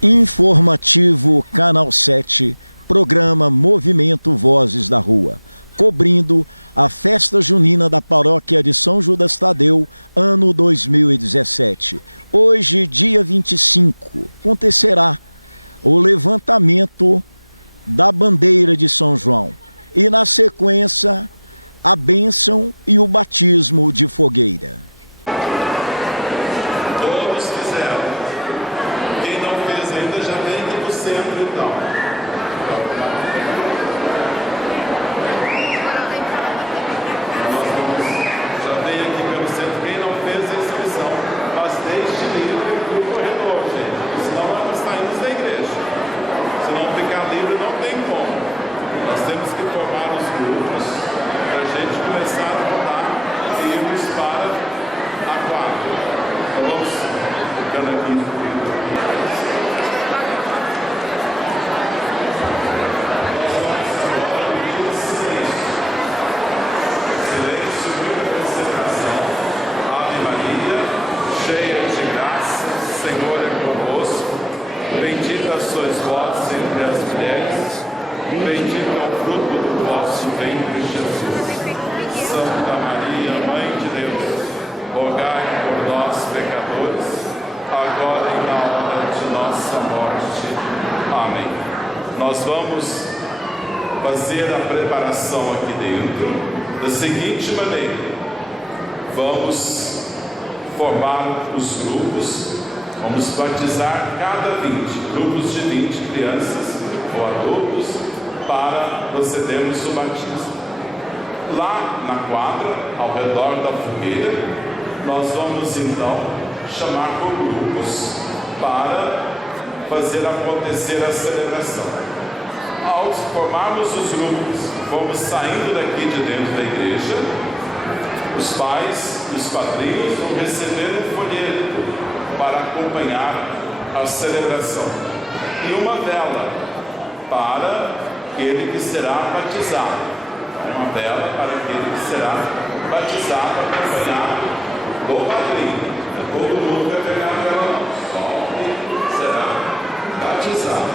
Informativo Canal 7, programa Movimento Vozes da Rua, cobrindo a festa junina da paróquia de São Judas Tadeu, ano 2017. Hoje, dia 25, acontecerá o levantamento da bandeira de São João e, na sequência, a bênção e o batismo de fogueira. Todos fizeram. Quem não fez ainda já vem aqui no centro, então. Já vem aqui pelo centro. Quem não fez a inscrição, mas deixe livre o corredor, gente. Senão nós saímos da igreja. Se não ficar livre, não tem como. Nós temos que formar os grupos para a gente começar a rodar e irmos para a quadra. Então vamos ficando aqui. Silêncio, muita concentração. Ave Maria, cheia de graça, o Senhor é convosco. Bendita sois vós entre as mulheres. Bendito é o fruto do vosso ventre, Jesus. Santa Maria, Mãe de Deus, rogai por nós, pecadores, agora e na hora de nossa morte. Amém. Nós vamos fazer a preparação aqui dentro da seguinte maneira. Vamos formar os grupos, vamos batizar cada 20, grupos de 20 crianças ou adultos, para procedermos o batismo. Lá na quadra, ao redor da fogueira, nós vamos então chamar por grupos para fazer acontecer a celebração. Ao formarmos os grupos, vamos saindo daqui de dentro da igreja, os pais e os padrinhos vão receber um folheto para acompanhar a celebração e uma vela para aquele que será batizado. Então, uma vela para aquele que será batizado, acompanhado do padrinho. Todo mundo vai pegar a vela, não. Só que será batizado.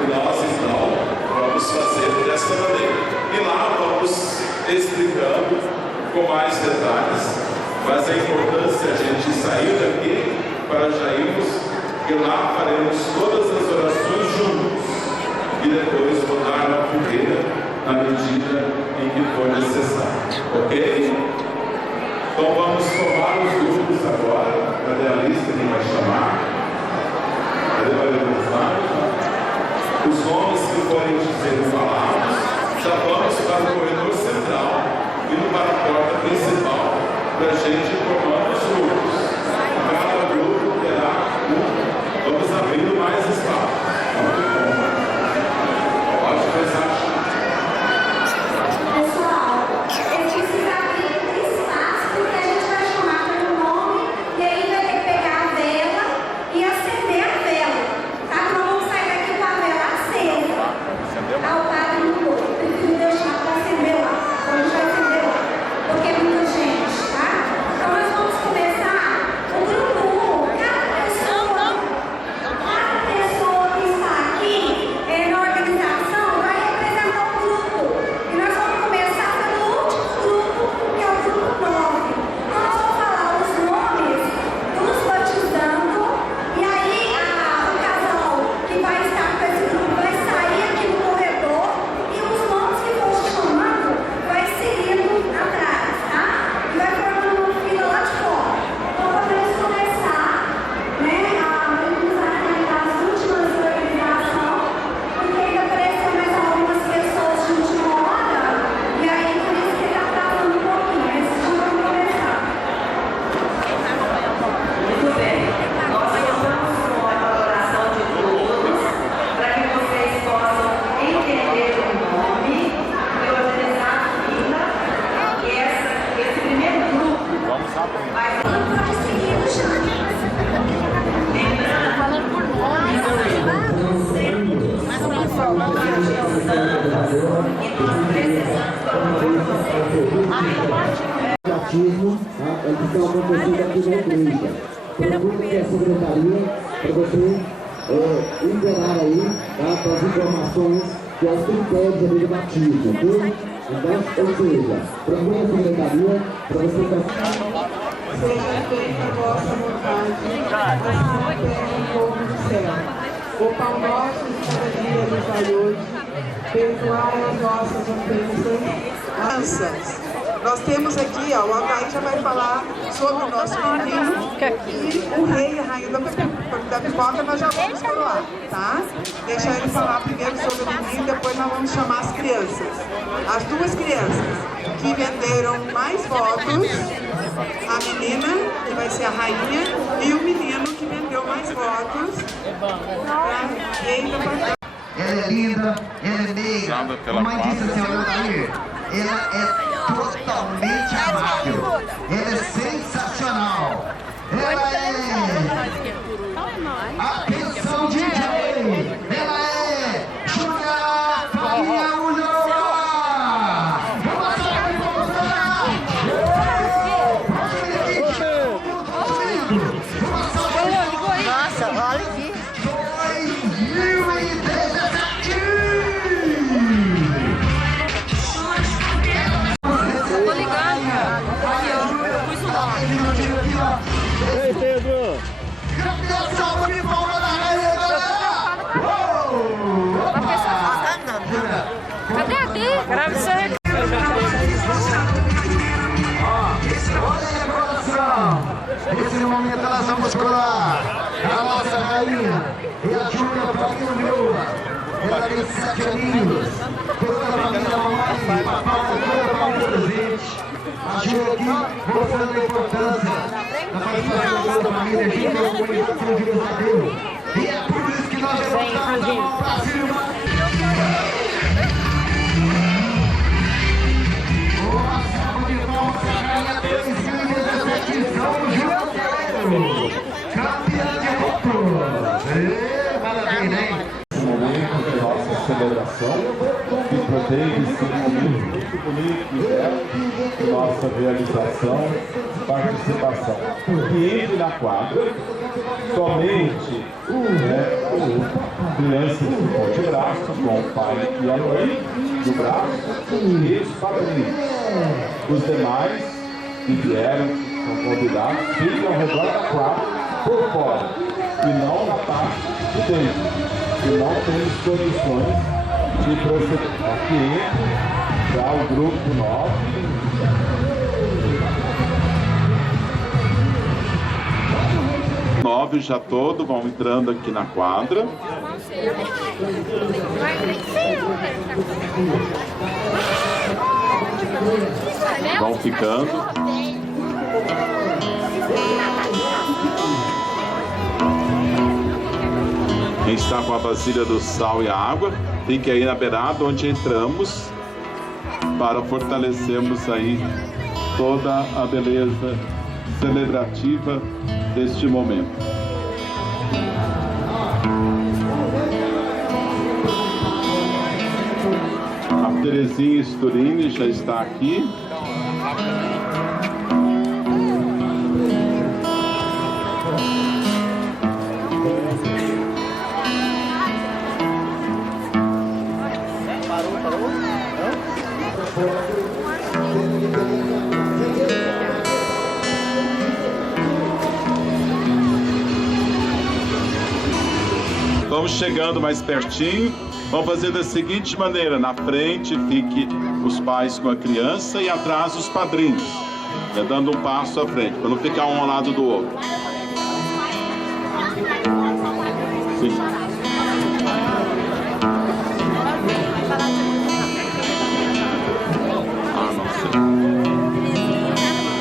E nós, então, vamos fazer desta maneira. E lá vamos explicando com mais detalhes. Mas a importância a gente sair daqui para já irmos, e lá faremos todas as orações juntos. E depois rodar na fogueira na medida em que for necessário. Ok? Então vamos formar os grupos agora. Cadê a lista que vai chamar? Cadê a lista? Os nomes que forem sendo falados, já vamos para o corredor central, indo para a porta principal, para a gente formar os grupos. Cada grupo terá um. Vamos abrindo mais espaço. Pessoal, eu preciso abrir espaço porque a gente vai chamar pelo nome e aí vai ter que pegar a vela e acender a vela, tá? Não vamos sair daqui com a vela acesa. Ah, o padre não pôde. Eu preciso deixar para acender lá. Então a gente vai acender lá, porque é muita gente, tá? Então nós vamos começar o grupo 1. Cada pessoa que está aqui na organização vai representar um grupo. E nós vamos começar pelo último grupo, que é o grupo 9. Nós vamos falar os nomes dos batizando. E aí o casal que vai estar com esse grupo vai sair aqui no corredor. E os nomes que for chamando vai seguindo atrás, tá? E vai formando uma fila lá de fora. Então podemos começar, né, a organizar as últimas organizações. Porque ainda apareceu mais algumas pessoas de última hora, e aí por isso que está atrasando um pouquinho, mas já vamos começar. Muito bem, nós estamos com a elaboração de grupos para que vocês possam entender o nome e organizar a fila. E esse primeiro grupo vai ser. Pode seguir no chão. Lembrando, por nome, mas não formam batizando e nós precisamos batismo, tá? Ele precisa acontecer aqui na igreja. Procure a secretaria para você que é os critérios de batismo, viu? Então, ou seja, procura a secretaria para você o Pai Nosso que nos hoje, perdoai as nossas ofensas. Nós temos aqui, ó, o Altair já vai falar sobre o nosso menino e o rei e a rainha da pipoca, nós já vamos falar, tá? Deixa ele falar primeiro sobre o menino, depois nós vamos chamar as crianças. As duas crianças que venderam mais votos, a menina, que vai ser a rainha, e o menino que vendeu mais votos para rei da pipoca. Ela é linda, ela é negra, pela mas ela é totalmente amável, ela é sensacional, ela é a criação de rei, ela é Júlia Faria Ulloa. Uma salva de palmas para Nossa, olha aqui. 2017. Tô ligando, cara. Aqui, ó. Eu pus o nome. Ei, Pedro! Grande salva de palmas da rainha, galera! Cadê a Dê? Grave seu recado. Olha aí, coração! Nesse momento nós vamos coroar a nossa rainha, e a Júlia Faria Ulloa. Ela tem 7 aninhos, toda a família mamãe, papai, toda a família presente. A Júlia aqui mostrando a importância da participação da família aqui na comunidade do Rio de Janeiro. E é por isso que nós vamos fazer o Brasil. Nossa, Maria Nossa Rainha 2017, São João campeã de voto. Esse momento de nossa celebração, que protege esse momento muito bonito de nossa realização, participação. Porque entre na quadra, somente crianças de braço com o pai e a mãe de braço e os padrinhos. Os demais que vieram, são convidados, ficam ao redor da quadra por fora e não na parte de dentro. E não temos condições de proceder. Aqui entra já o grupo nosso. Nove já todo vão entrando aqui na quadra. Vão ficando. Quem está com a vasilha do sal e a água, fique aí na beirada onde entramos para fortalecermos aí toda a beleza celebrativa deste momento. A Terezinha Sturini já está aqui. Vamos chegando mais pertinho. Vamos fazer da seguinte maneira: na frente fique os pais com a criança e atrás os padrinhos, dando um passo à frente, para não ficar um ao lado do outro. Sim.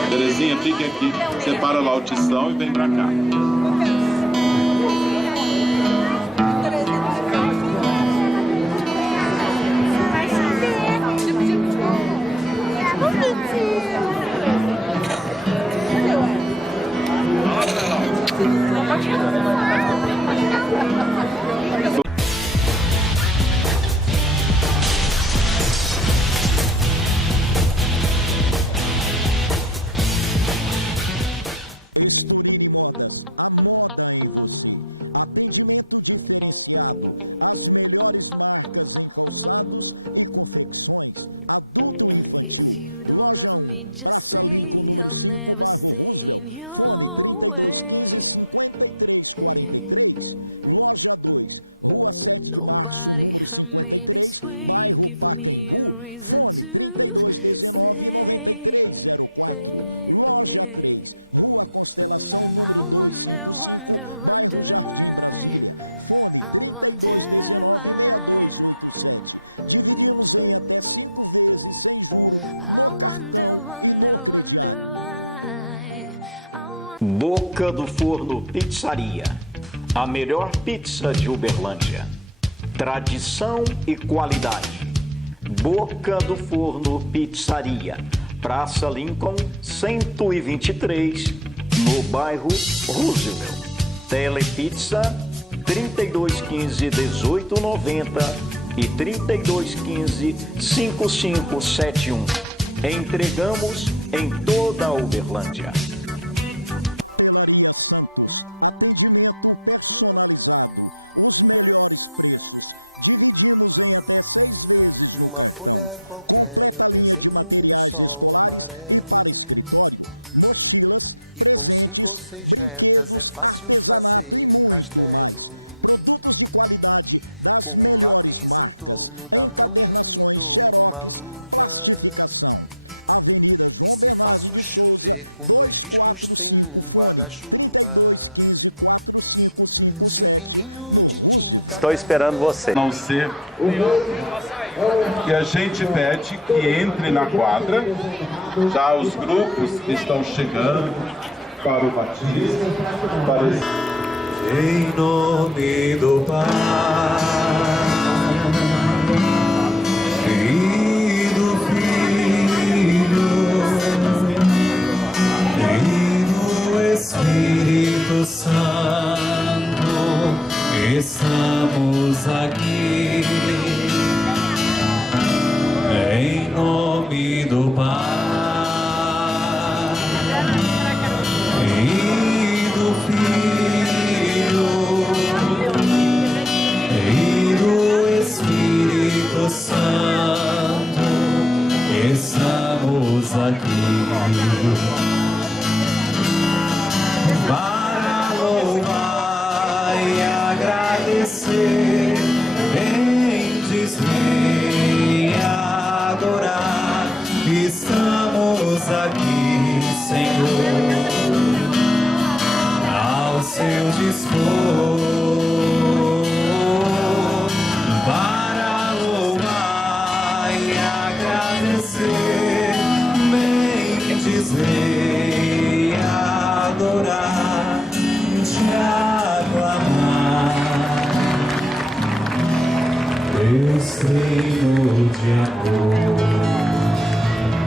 Terezinha, fique aqui, separa lá o tição e vem pra cá. Esturini Modas, a moda em você. Atendimento diferenciado, as melhores marcas em calçados e confecções, adulto e infantil. Loja 1, Praça Lincoln, número 5, bairro Roosevelt. Fone 3215-5343. Loja 2, Rua 7 de Março, número 53, bairro Pacaembu. Fone 3219-9304. Loja 3, Rua Constelação, número 255, bairro Jardim Brasília. Fone 3219-6287. Dividimos em até 5 vezes sem juro no cartão e no crediário. Boca do Forno Pizzaria, a melhor pizza de Uberlândia. Tradição e qualidade. Boca do Forno Pizzaria, Praça Lincoln 123, no bairro Roosevelt. Telepizza 3215-1890 e 3215-5571. Entregamos em toda a Uberlândia. Papelaria Santos, atendimento personalizado, os melhores preços, dividimos em até 6 vezes no cartão. Completa linha de materiais escolares e para escritório, mochilas, presentes, brinquedos, artesanato e muito mais. Produtos de qualidade das melhores marcas, encadernações, xerox, plastificação. Avenida João Bernardo de Souza, 245, fone 3215-4557, no Roosevelt. Estou esperando você. Não ser que a gente pede que entre na quadra. Já os grupos estão chegando para o batismo. Em nome do Pai e do Filho e do Espírito Santo, estamos aqui. Em nome do Pai e do Filho e do Espírito Santo, estamos aqui para louvar e agradecer, bendizer, adorar. Estamos aqui, Senhor, ao seu dispor, para louvar e agradecer, bendizer, adorar, te aclamar. Deus Senhor de amor.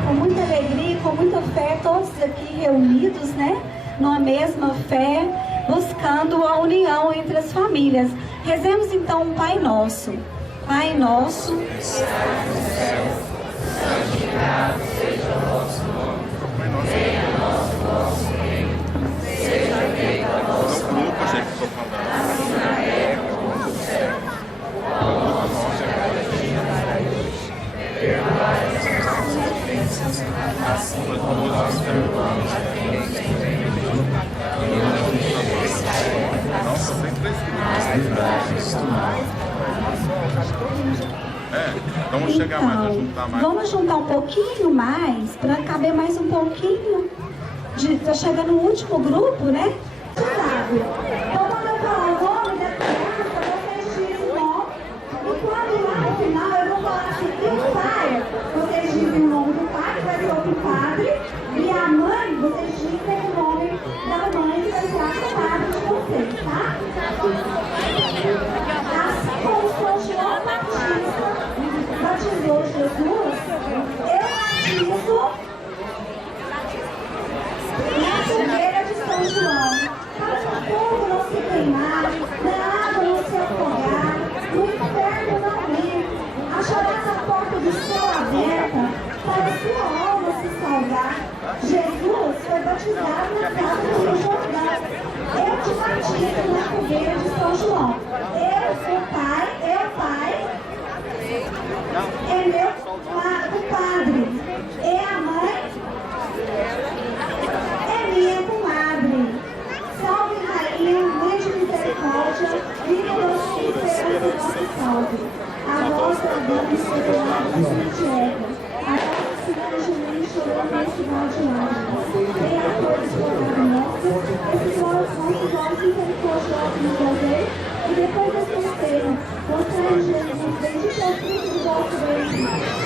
Com muita alegria, com muita fé, todos aqui reunidos, né? Numa mesma fé, buscando a união entre as famílias. Rezemos então um Pai Nosso. Pai Nosso, que estás no céu, santificado seja o vosso nome. Venha a nós o vosso reino. Seja feita a vossa vontade, assim na terra como no céu. O pão nosso de cada dia nos dai hoje. Perdoai as nossas ofensas, assim como nós perdoamos a quem nos tem ofendido. E não nos deixeis cair em tentação, mas livrai-nos do mal. Vamos chegar mais, vamos juntar mais. Vamos juntar um pouquinho mais, para caber mais um pouquinho. Tá chegando o último grupo, né? Então, quando eu falar o nome da criança, vocês dizem o nome. E quando lá no final eu vou falar assim, e o pai? Vocês dizem o nome do pai, que vai ser o padre. E a mãe, vocês dizem o nome da mãe, que vai ser a padre de vocês, tá? Assim como o São João batizou Jesus, eu batizo na primeira de São João. já fez isso. Eu te batizo na fogueira de São João. Eu sou pai, é meu compadre. É a mãe, é minha comadre. Salve Rainha, Mãe de Misericórdia, e Deus salve. A vossa Deus soberana Santiago, a vossa Senhora Juiz chorou no final de lágrimas. Venha a todos poderosos, a Senhora fosse vós misericordiosos no poder, e depois da terceira, mostrai Jesus, bendito é o fruto do vosso ventre.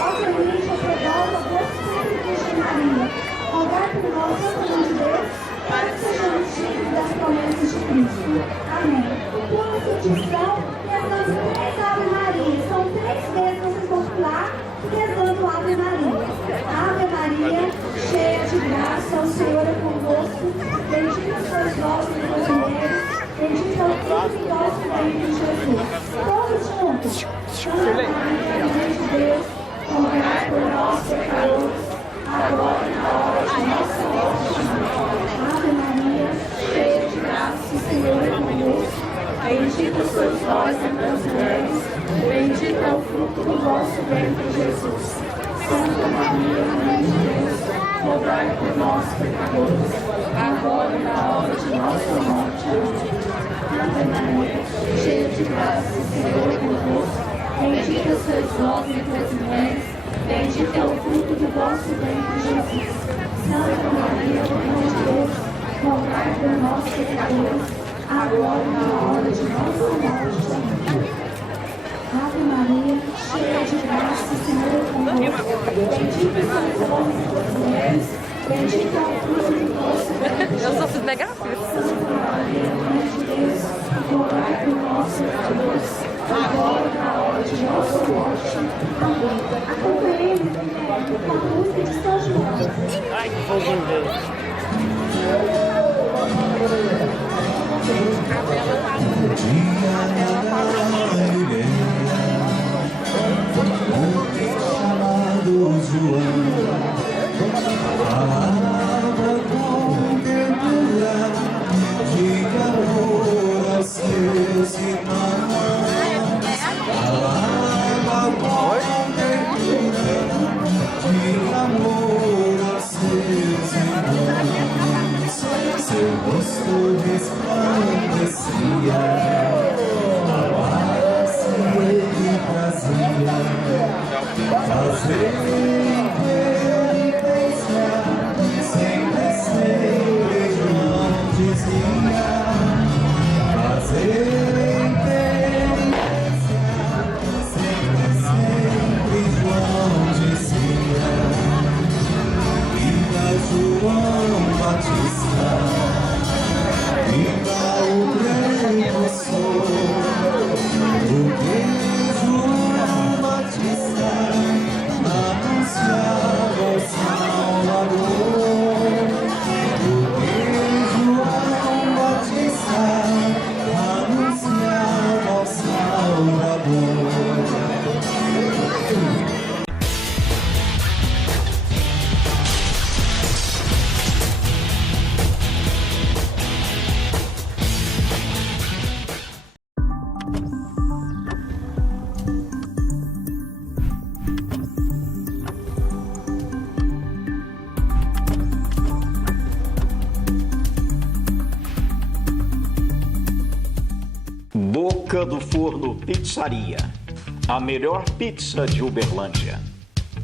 Ó Feliz, Pedrosa, doce Virgem Maria, rogai por nós, Senhor de Deus, para que sejamos dignos das promessas de Cristo. Amém. Pela petição, rezamos 3 Ave Maria. São 3 vezes vocês vão pular rezando Ave Maria. Ave Maria, cheia de graça, o Senhor é convosco. Bendita sois vós entre as mulheres, bendito é o fruto do vosso ventre, Jesus. Todos juntos. Santa Maria, Mãe de Deus, rogai por nós, pecadores, agora e na hora de nossa morte. Ave Maria, cheia de graça, o Senhor é convosco. Bendita sois vós entre as mulheres, bendito é o fruto do vosso ventre, Jesus. Santa Maria, Mãe de Deus, rogai por nós, pecadores, agora e na hora de nossa morte. Ave Maria, cheia de graça, o Senhor é convosco. Bendita sois vós entre as mulheres, bendito é o fruto do vosso ventre, Jesus. Santa Maria, Mãe de Deus, rogai por nós, pecadores, agora e na hora de nossa morte. Ave Maria, cheia de graça, o Senhor é convosco. Bendita sois vós entre as mulheres, bendito é o fruto do vosso ventre, Jesus. Eu sou cinegrafista. Santa Maria, Mãe de Deus, rogai por nós, pecadores, agora e na hora de nossa morte. Amém. Acompanhemos com a música de São João. Ai, que foguinho Deus. Seu rosto resplandecia, a paz ele trazia, fazer penitência, sem receio, João dizia, fazer penitência, sem receio, João dizia, viva João Batista. Boca do Forno Pizzaria, a melhor pizza de Uberlândia.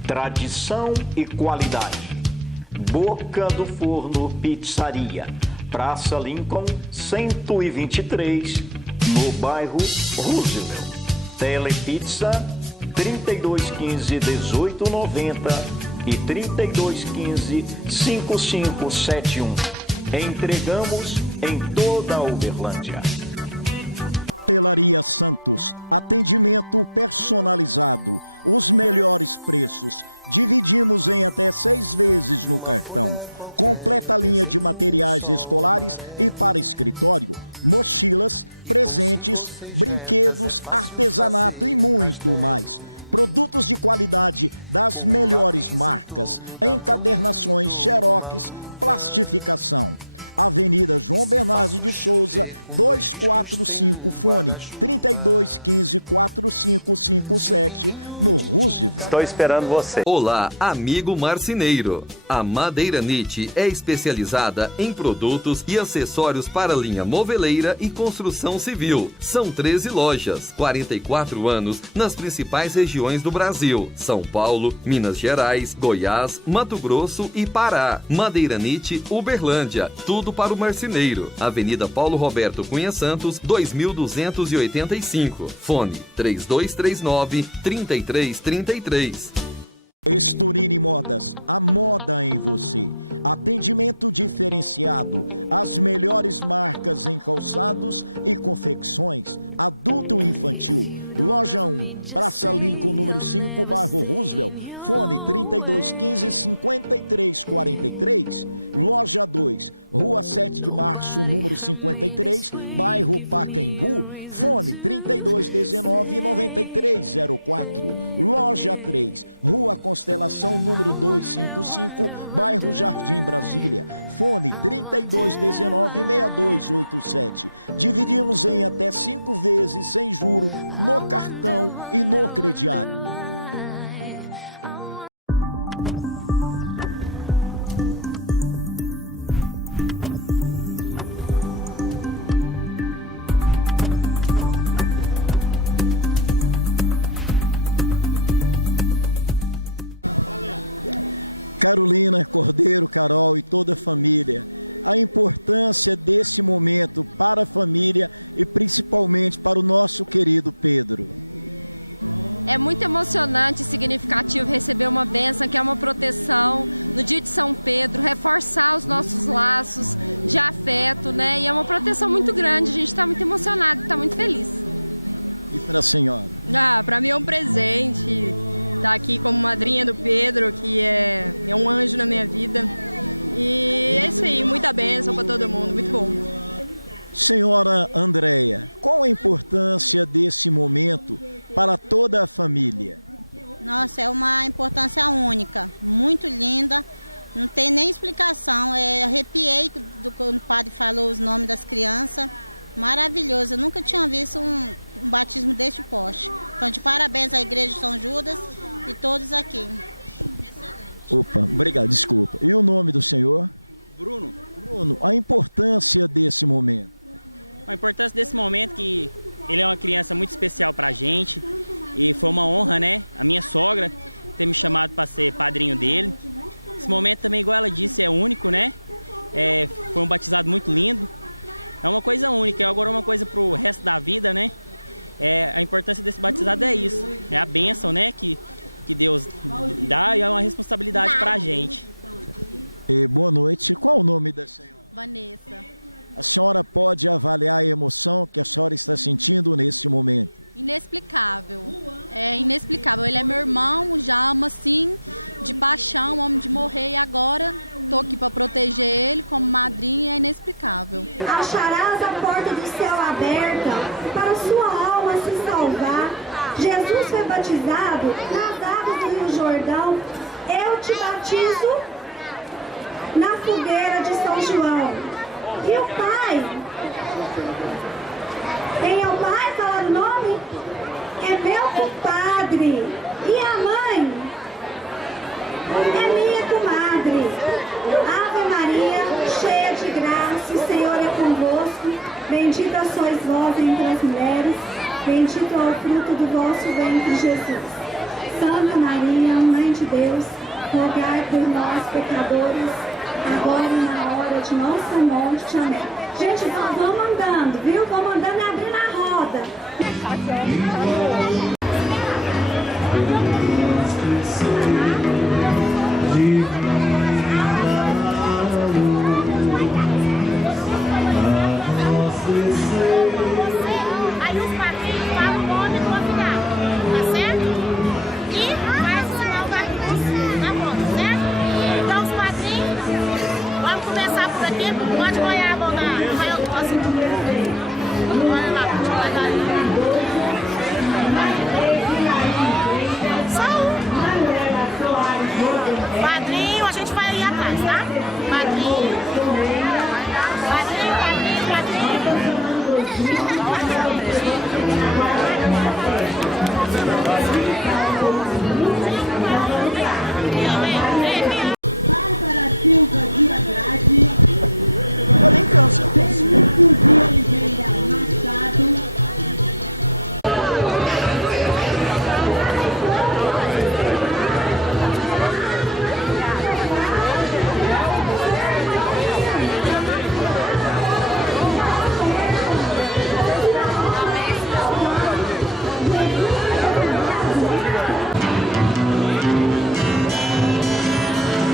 Tradição e qualidade. Boca do Forno Pizzaria, Praça Lincoln 123, no bairro Roosevelt. Telepizza 3215-1890 e 3215-5571. Entregamos em toda a Uberlândia. Papelaria Santos, atendimento personalizado, os melhores preços, dividimos em até 6 vezes no cartão. Completa linha de materiais escolares e para escritório, mochilas, presentes, brinquedos, artesanato e muito mais. Produtos de qualidade das melhores marcas, encadernações, xerox, Plastificação. Avenida João Bernardes de Souza, 245, fone 3215-4557, no Roosevelt. Estou esperando você. Olá, amigo marceneiro. A Madeiranite é especializada em produtos e acessórios para linha moveleira e construção civil. São 13 lojas, 44 anos nas principais regiões do Brasil: São Paulo, Minas Gerais, Goiás, Mato Grosso e Pará. Madeiranite Uberlândia, tudo para o marceneiro. Avenida Paulo Roberto Cunha Santos, 2285. Fone 3239-3333. Esturini Modas, a moda em você. Atendimento diferenciado, as melhores marcas em calçados e confecções, adulto e infantil. Loja 1, Praça Lincoln, número 5, bairro Roosevelt, fone 3215-5343. Loja 2, Rua 7 de Março, número 53, bairro Pacaembu, fone 3219-9304. Loja 3, Rua Constelação, número 255, bairro Jardim Brasília, fone 3219-6287. Dividimos em até 5 vezes sem juro no cartão e no crediário. Carolina, Cordeiro, Carol e toda a família, a importância desse momento para a família e principalmente para o nosso querido Pedro. É muito emocionante e significativo receber uma bênção, que é uma proteção no dia de São Pedro, reforçar os nossos laços de afeto, né? E é uma proteção muito grande, a gente está muito emocionado, está muito feliz. E para a senhora? Para mim é um presente estar aqui como madrinha do Pedro, que é um anjo na minha vida. E é isso aí, muita bênção para todo mundo, muito bom. Senhora Andréia, qual a importância desse momento para toda a família? Nossa, é uma importância única, muito linda, não tem nem explicação. Arrepiei quando o padre falou os nomes das crianças, maravilhoso, eu nunca tinha visto um batismo deste porte. Então, de parabéns à Igreja de São Judas e todos aqui. Opa, obrigado, desculpa. E o nome do senhor? Bruno. Bruno, a importância desse momento? A importância desse momento que ele é uma criança muito especial pra gente e foi uma honra, né? A minha sogra ter me chamado para ser padrinho dele. Esse momento também, igual ela disse, é único, né? Foi um batizado muito lindo. É uma coisa única, agora uma coisa pro resto da vida, né? A importância desse batizado é isso, é a bênção, né? Que Deus dá e é uma responsabilidade pra gente. Boa noite, qual o nome da senhora? Vanessa. A senhora pode avaliar a emoção que a senhora está sentindo nesse momento? Inexplicável, é inexplicável. Ele é meu irmão, já ama assim, de paixão, amo de morrer, e agora estou aqui para proteger ele como madrinha, é inexplicável. Acharás a porta do céu aberta para sua alma se salvar. Jesus foi batizado nas águas do Rio Jordão. Eu te batizo na fogueira de São João. E o pai, quem é o pai, fala o nome, é meu compadre. E a mãe é minha comadre. Ave Maria, cheia de graça, o Senhor é convosco. Bendita sois vós entre as mulheres, bendito é o fruto do vosso ventre, Jesus. Santa Maria, Mãe de Deus, rogai por nós, pecadores, agora e na hora de nossa morte. Amém. Gente, vamos andando, viu? Vamos andando e abrindo a roda. Aqui, ó, tá no... Aí os padrinhos falam o nome do novidade. Bárbara Silva de Andrade. Eu nem canso. Oliveira Machado.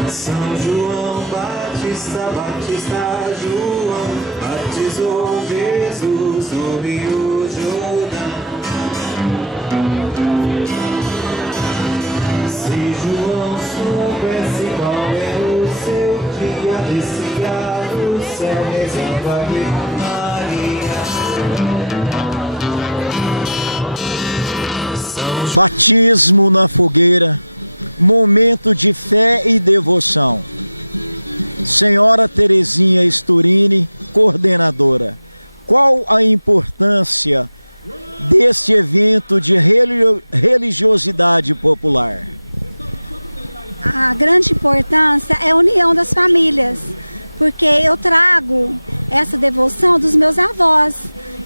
São João Batista, Batista João, batizou Jesus no Rio Jordão. Se João soubesse qual é o seu dia, descia do céu rezando a Maria. Batismo na fogueira, momento de fé e devoção. Senhora Terezinha Sturini, coordenadora, qual a importância deste evento de religiosidade popular? A grande importância é a união das famílias, porque eu trago essa devoção dos meus avós.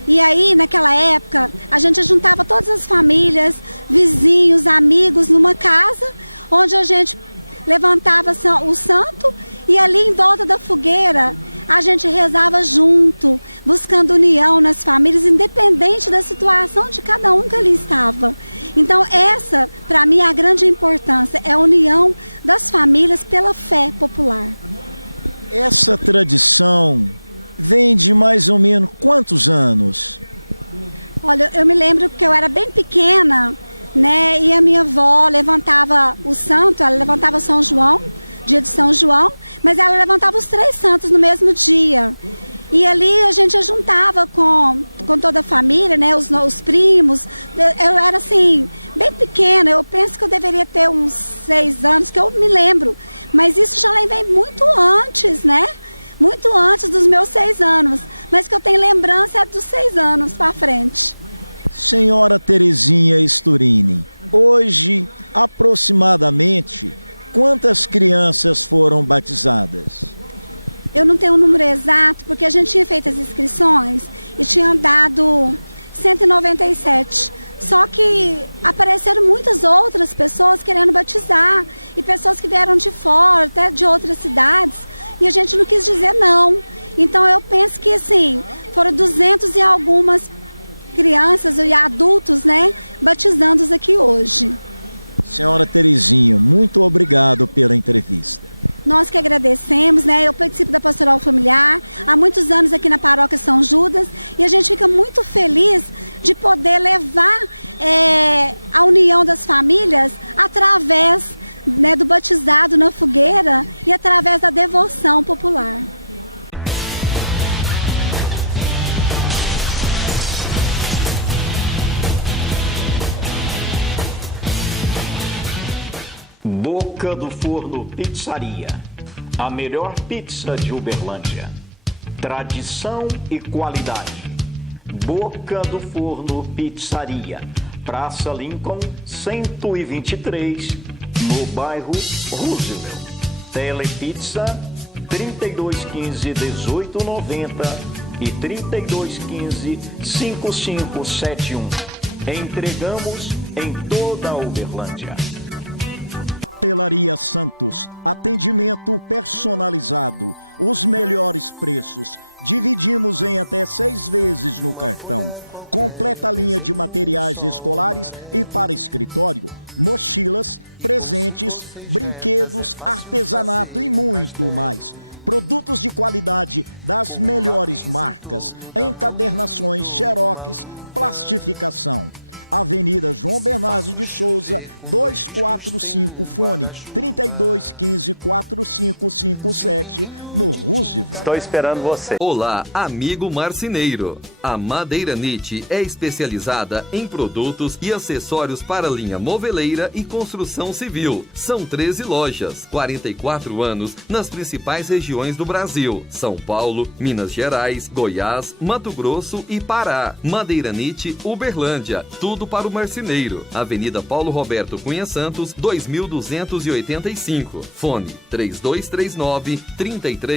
E aí, naquela época, a gente juntava todas as famílias, vizinhos, amigos, numa casa, onde a gente levantava o santo e ali em volta da fogueira a gente rezava junto, buscando união nas famílias, independente da situação de cada um que ali estava. Então essa, para mim, é a grande importância, é a união das famílias pela fé popular. Essa tradição vem de mais ou menos quantos anos? Olha, eu me lembro que eu era bem pequena, né? E a minha avó levantava o santo, ela levantava São João, dia de São João, mas ela levantava os 3 santos no mesmo dia. E ali a gente juntava com toda a família, né? Os primos. Eu era assim, bem pequena, eu penso que eu deveria ter uns 6 anos, que eu me lembro. Mas isso já vem muito antes, né? Muito antes dos meus 6 anos. Mas que eu tenho lembrança é dos 6 anos para frente. Senhora Terezinha Sturini, hoje, aproximadamente, quantas crianças foram batizadas? Eu não tenho o número exato, porque a gente tinha feito as inscrições e tinha dado 197. Só que apareceram muitas outras pessoas querendo batizar, e pessoas que vieram de fora, até de outras cidades, e a gente não quis dizer não. Então eu penso que assim, foram 200 e algumas crianças e adultos, né, batizando-os aqui hoje. Senhora Terezinha, muito obrigado pela entrevista. Nós que agradecemos, né? Eu participo da Pastoral Familiar há muitos anos aqui na Paróquia São Judas, e a gente fica muito feliz de poder levar a união das famílias através, né, do batizado na fogueira e através da devoção popular. Boca do Forno Pizzaria, a melhor pizza de Uberlândia. Tradição e qualidade. Boca do Forno Pizzaria, Praça Lincoln 123, no bairro Roosevelt. Telepizza 3215-1890 e 3215-5571. Entregamos em toda a Uberlândia. Papelaria Santos, atendimento personalizado, os melhores preços, dividimos em até 6 vezes no cartão. Completa linha de materiais escolares e para escritório, mochilas, presentes, brinquedos, artesanato e muito mais. Produtos de qualidade das melhores marcas, encadernações, xerox, plastificação. Avenida João Bernardo de Souza, 245, fone 3215-4557, no Roosevelt. Estou esperando você. Olá, amigo marceneiro. A Madeira NIT é especializada em produtos e acessórios para linha moveleira e construção civil. São 13 lojas, 44 anos nas principais regiões do Brasil: São Paulo, Minas Gerais, Goiás, Mato Grosso e Pará. Madeira NIT Uberlândia, tudo para o marceneiro. Avenida Paulo Roberto Cunha Santos, 2285. Fone 3239-3333.